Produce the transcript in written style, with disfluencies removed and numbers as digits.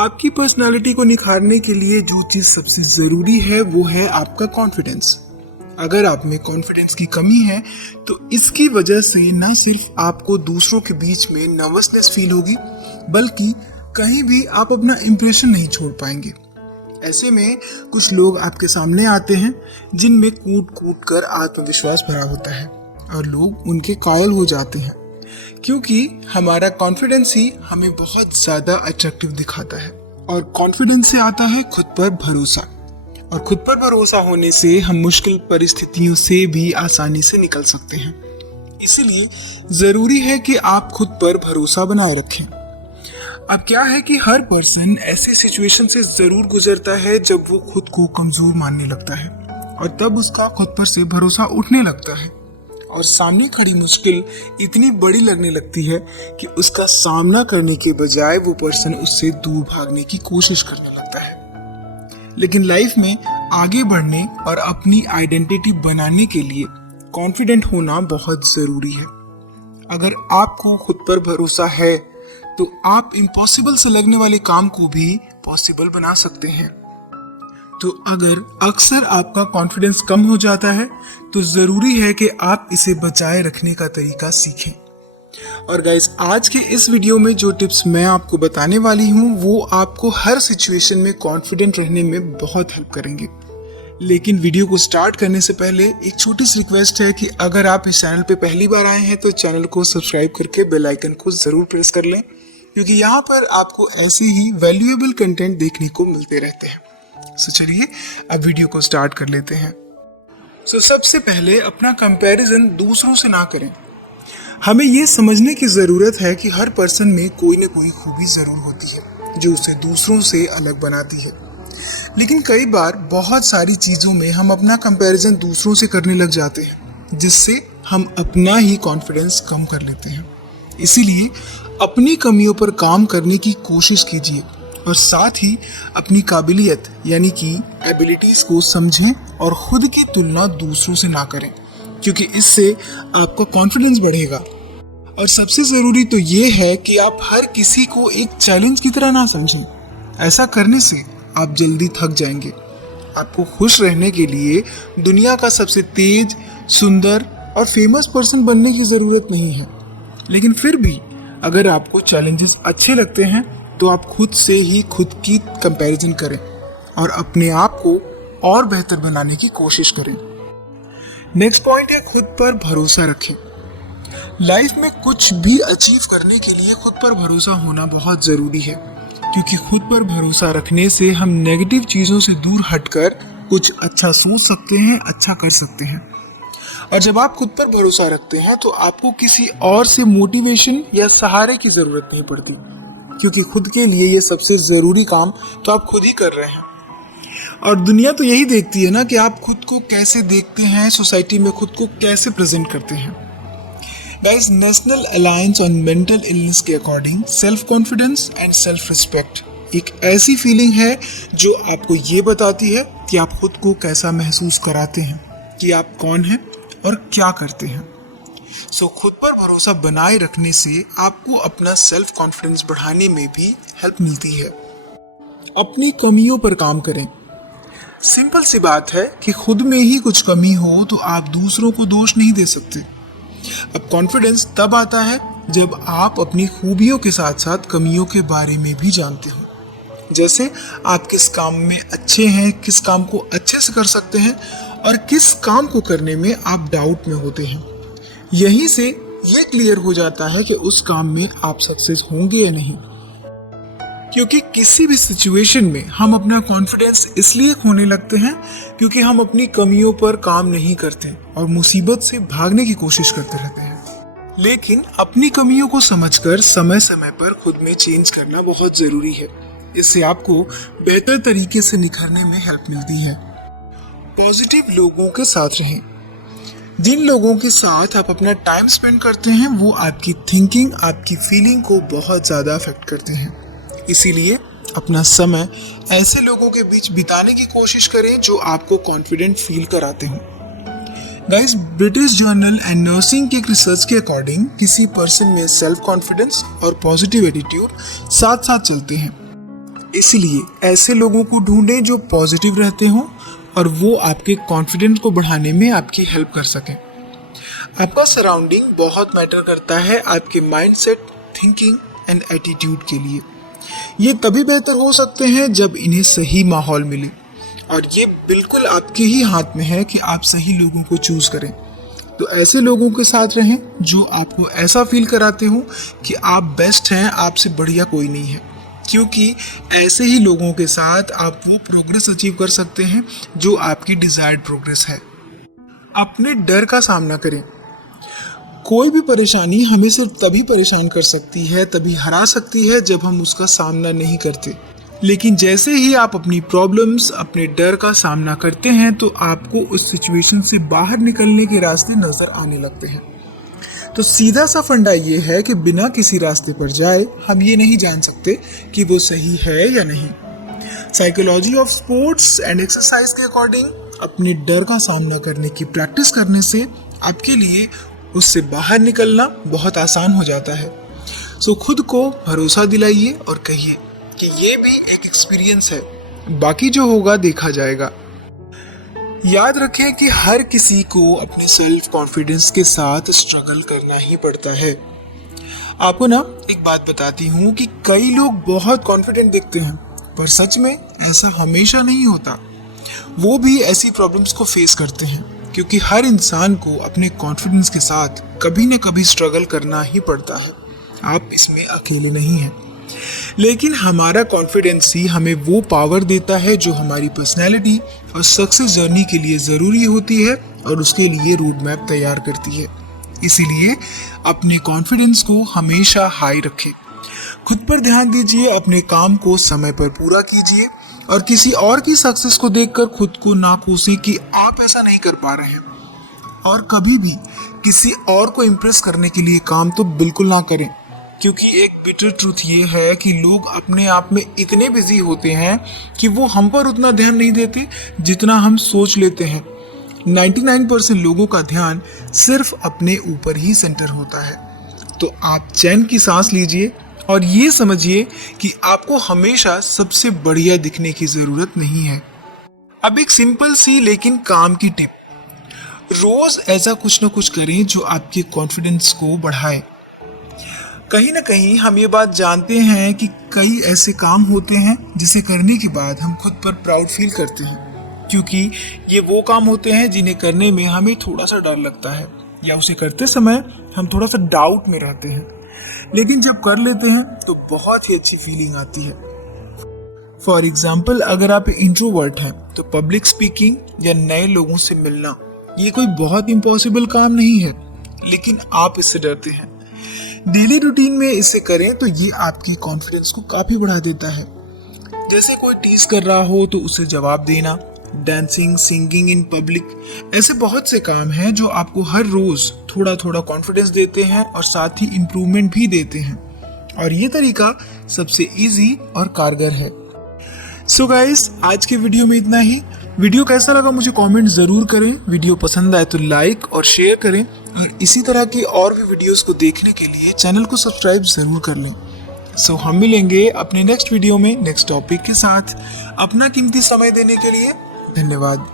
आपकी पर्सनालिटी को निखारने के लिए जो चीज़ सबसे ज़रूरी है वो है आपका कॉन्फिडेंस। अगर आप में कॉन्फिडेंस की कमी है तो इसकी वजह से न सिर्फ आपको दूसरों के बीच में नर्वसनेस फील होगी, बल्कि कहीं भी आप अपना इम्प्रेशन नहीं छोड़ पाएंगे। ऐसे में कुछ लोग आपके सामने आते हैं जिनमें कूट कूट कर आत्मविश्वास भरा होता है और लोग उनके कायल हो जाते हैं, क्योंकि हमारा कॉन्फिडेंस ही हमें बहुत ज़्यादा अट्रैक्टिव दिखाता है। और कॉन्फिडेंस से आता है खुद पर भरोसा, और खुद पर भरोसा होने से हम मुश्किल परिस्थितियों से भी आसानी से निकल सकते हैं। इसीलिए ज़रूरी है कि आप खुद पर भरोसा बनाए रखें। अब क्या है कि हर पर्सन ऐसी सिचुएशन से ज़रूर गुजरता है जब वो खुद को कमज़ोर मानने लगता है और तब उसका खुद पर से भरोसा उठने लगता है और सामने खड़ी मुश्किल इतनी बड़ी लगने लगती है कि उसका सामना करने के बजाय वो पर्सन उससे दूर भागने की कोशिश करने लगता है। लेकिन लाइफ में आगे बढ़ने और अपनी आइडेंटिटी बनाने के लिए कॉन्फिडेंट होना बहुत ज़रूरी है। अगर आपको खुद पर भरोसा है तो आप इम्पॉसिबल से लगने वाले काम को भी पॉसिबल बना सकते हैं। तो अगर अक्सर आपका कॉन्फिडेंस कम हो जाता है तो ज़रूरी है कि आप इसे बचाए रखने का तरीका सीखें। और गाइस, आज के इस वीडियो में जो टिप्स मैं आपको बताने वाली हूँ वो आपको हर सिचुएशन में कॉन्फिडेंट रहने में बहुत हेल्प करेंगे। लेकिन वीडियो को स्टार्ट करने से पहले एक छोटी सी रिक्वेस्ट है कि अगर आप इस चैनल पे पहली बार आए हैं तो चैनल को सब्सक्राइब करके बेल आइकन को ज़रूर प्रेस कर लें, क्योंकि यहाँ पर आपको ऐसे ही वैल्यूएबल कंटेंट देखने को मिलते रहते हैं। सो चलिए अब वीडियो को स्टार्ट कर लेते हैं। सबसे पहले अपना कंपैरिजन दूसरों से ना करें। हमें ये समझने की ज़रूरत है कि हर पर्सन में कोई ना कोई खूबी ज़रूर होती है जो उसे दूसरों से अलग बनाती है। लेकिन कई बार बहुत सारी चीज़ों में हम अपना कंपैरिजन दूसरों से करने लग जाते हैं, जिससे हम अपना ही कॉन्फिडेंस कम कर लेते हैं। इसीलिए अपनी कमियों पर काम करने की कोशिश कीजिए और साथ ही अपनी काबिलियत यानी कि एबिलिटीज़ को समझें और खुद की तुलना दूसरों से ना करें, क्योंकि इससे आपका कॉन्फिडेंस बढ़ेगा। और सबसे ज़रूरी तो ये है कि आप हर किसी को एक चैलेंज की तरह ना समझें। ऐसा करने से आप जल्दी थक जाएंगे। आपको खुश रहने के लिए दुनिया का सबसे तेज, सुंदर और फेमस पर्सन बनने की ज़रूरत नहीं है। लेकिन फिर भी अगर आपको चैलेंजेस अच्छे लगते हैं तो आप खुद से ही खुद की कंपैरिजन करें और अपने आप को और बेहतर बनाने की कोशिश करें। नेक्स्ट पॉइंट है खुद पर भरोसा रखें। लाइफ में कुछ भी अचीव करने के लिए खुद पर भरोसा होना बहुत ज़रूरी है, क्योंकि खुद पर भरोसा रखने से हम नेगेटिव चीज़ों से दूर हटकर कुछ अच्छा सोच सकते हैं, अच्छा कर सकते हैं। और जब आप खुद पर भरोसा रखते हैं तो आपको किसी और से मोटिवेशन या सहारे की ज़रूरत नहीं पड़ती, क्योंकि खुद के लिए ये सबसे ज़रूरी काम तो आप खुद ही कर रहे हैं। और दुनिया तो यही देखती है ना कि आप खुद को कैसे देखते हैं, सोसाइटी में खुद को कैसे प्रेजेंट करते हैं। Guys, national alliance on mental illness के according self confidence and self respect एक ऐसी फीलिंग है जो आपको ये बताती है कि आप खुद को कैसा महसूस कराते हैं, कि आप कौन हैं और क्या करते हैं। खुद पर भरोसा बनाए रखने से आपको अपना सेल्फ कॉन्फिडेंस बढ़ाने में भी हेल्प मिलती है। अपनी कमियों पर काम करें। सिंपल सी बात है कि खुद में ही कुछ कमी हो तो आप दूसरों को दोष नहीं दे सकते। अब कॉन्फिडेंस तब आता है जब आप अपनी खूबियों के साथ साथ कमियों के बारे में भी जानते हो। जैसे आप किस काम में अच्छे हैं, किस काम को अच्छे से कर सकते हैं और किस काम को करने में आप डाउट में होते हैं। यहीं से ये क्लियर हो जाता है कि उस काम में आप सक्सेस होंगे या नहीं। क्योंकि किसी भी सिचुएशन में हम अपना कॉन्फिडेंस इसलिए खोने लगते हैं क्योंकि हम अपनी कमियों पर काम नहीं करते और मुसीबत से भागने की कोशिश करते रहते हैं। लेकिन अपनी कमियों को समझकर समय समय पर खुद में चेंज करना बहुत ज़रूरी है। इससे आपको बेहतर तरीके से निखरने में हेल्प मिलती है। पॉजिटिव लोगों के साथ रहें। जिन लोगों के साथ आप अपना टाइम स्पेंड करते हैं वो आपकी थिंकिंग, आपकी फीलिंग को बहुत ज़्यादा अफेक्ट करते हैं। इसीलिए अपना समय ऐसे लोगों के बीच बिताने की कोशिश करें जो आपको कॉन्फिडेंट फील कराते हों। Guys, British journal and nursing के रिसर्च के अकॉर्डिंग किसी पर्सन में सेल्फ कॉन्फिडेंस और पॉजिटिव एटीट्यूड साथ साथ चलते हैं। इसलिए ऐसे लोगों को ढूंढें जो पॉजिटिव रहते हों और वो आपके कॉन्फिडेंस को बढ़ाने में आपकी हेल्प कर सकें। आपका सराउंडिंग बहुत मैटर करता है आपके माइंडसेट, थिंकिंग एंड एटीट्यूड के लिए। ये तभी बेहतर हो सकते हैं जब इन्हें सही माहौल मिले, और ये बिल्कुल आपके ही हाथ में है कि आप सही लोगों को चूज करें। तो ऐसे लोगों के साथ रहें जो आपको ऐसा फील कराते हो कि आप बेस्ट हैं, आपसे बढ़िया कोई नहीं है, क्योंकि ऐसे ही लोगों के साथ आप वो प्रोग्रेस अचीव कर सकते हैं जो आपकी डिजायर्ड प्रोग्रेस है। अपने डर का सामना करें। कोई भी परेशानी हमें सिर्फ तभी परेशान कर सकती है, तभी हरा सकती है जब हम उसका सामना नहीं करते। लेकिन जैसे ही आप अपनी प्रॉब्लम्स, अपने डर का सामना करते हैं तो आपको उस सिचुएशन से बाहर निकलने के रास्ते नजर आने लगते हैं। तो सीधा सा फंडा ये है कि बिना किसी रास्ते पर जाए हम ये नहीं जान सकते कि वो सही है या नहीं। Psychology of sports and exercise के अकॉर्डिंग अपने डर का सामना करने की प्रैक्टिस करने से आपके लिए उससे बाहर निकलना बहुत आसान हो जाता है। सो खुद को भरोसा दिलाइए और कहिए कि ये भी एक एक्सपीरियंस है, बाकी जो होगा देखा जाएगा। याद रखें कि हर किसी को अपने सेल्फ कॉन्फिडेंस के साथ स्ट्रगल करना ही पड़ता है। आपको ना एक बात बताती हूँ कि कई लोग बहुत कॉन्फिडेंट दिखते हैं, पर सच में ऐसा हमेशा नहीं होता। वो भी ऐसी प्रॉब्लम्स को फेस करते हैं, क्योंकि हर इंसान को अपने कॉन्फिडेंस के साथ कभी न कभी स्ट्रगल करना ही पड़ता है। आप इसमें अकेले नहीं हैं। लेकिन हमारा कॉन्फिडेंस ही हमें वो पावर देता है जो हमारी पर्सनैलिटी और सक्सेस जर्नी के लिए ज़रूरी होती है और उसके लिए रोड मैप तैयार करती है। इसीलिए अपने कॉन्फिडेंस को हमेशा हाई रखें। खुद पर ध्यान दीजिए, अपने काम को समय पर पूरा कीजिए और किसी और की सक्सेस को देखकर खुद को ना कोसें कि आप ऐसा नहीं कर पा रहे हैं। और कभी भी किसी और को इम्प्रेस करने के लिए काम तो बिल्कुल ना करें, क्योंकि एक बिटर ट्रूथ ये है कि लोग अपने आप में इतने बिजी होते हैं कि वो हम पर उतना ध्यान नहीं देते जितना हम सोच लेते हैं। 99% लोगों का ध्यान सिर्फ अपने ऊपर ही सेंटर होता है। तो आप चैन की सांस लीजिए और ये समझिए कि आपको हमेशा सबसे बढ़िया दिखने की जरूरत नहीं है। अब एक सिंपल सी लेकिन काम की टिप, रोज ऐसा कुछ न कुछ करें जो आपके कॉन्फिडेंस को बढ़ाए। कहीं ना कहीं हम ये बात जानते हैं कि कई ऐसे काम होते हैं जिसे करने के बाद हम खुद पर प्राउड फील करते हैं, क्योंकि ये वो काम होते हैं जिन्हें करने में हमें थोड़ा सा डर लगता है या उसे करते समय हम थोड़ा सा डाउट में रहते हैं। लेकिन जब कर लेते हैं तो बहुत ही अच्छी फीलिंग आती है। फॉर एग्जाम्पल, अगर आप इंट्रोवर्ट हैं तो पब्लिक स्पीकिंग या नए लोगों से मिलना ये कोई बहुत इम्पॉसिबल काम नहीं है, लेकिन आप इससे डरते हैं। डेली रूटीन में इसे करें तो ये आपकी कॉन्फिडेंस को काफी बढ़ा देता है। जैसे कोई टीज कर रहा हो तो उसे जवाब देना, डांसिंग, सिंगिंग इन पब्लिक, ऐसे बहुत से काम हैं जो आपको हर रोज थोड़ा थोड़ा कॉन्फिडेंस देते हैं और साथ ही इम्प्रूवमेंट भी देते हैं। और ये तरीका सबसे इजी और कारगर है। सो गाइस, आज के वीडियो में इतना ही। वीडियो कैसा लगा मुझे कमेंट जरूर करें। वीडियो पसंद आए तो लाइक और शेयर करें, और इसी तरह की और भी वीडियोस को देखने के लिए चैनल को सब्सक्राइब जरूर कर लें। सो हम मिलेंगे अपने नेक्स्ट वीडियो में नेक्स्ट टॉपिक के साथ। अपना कीमती समय देने के लिए धन्यवाद।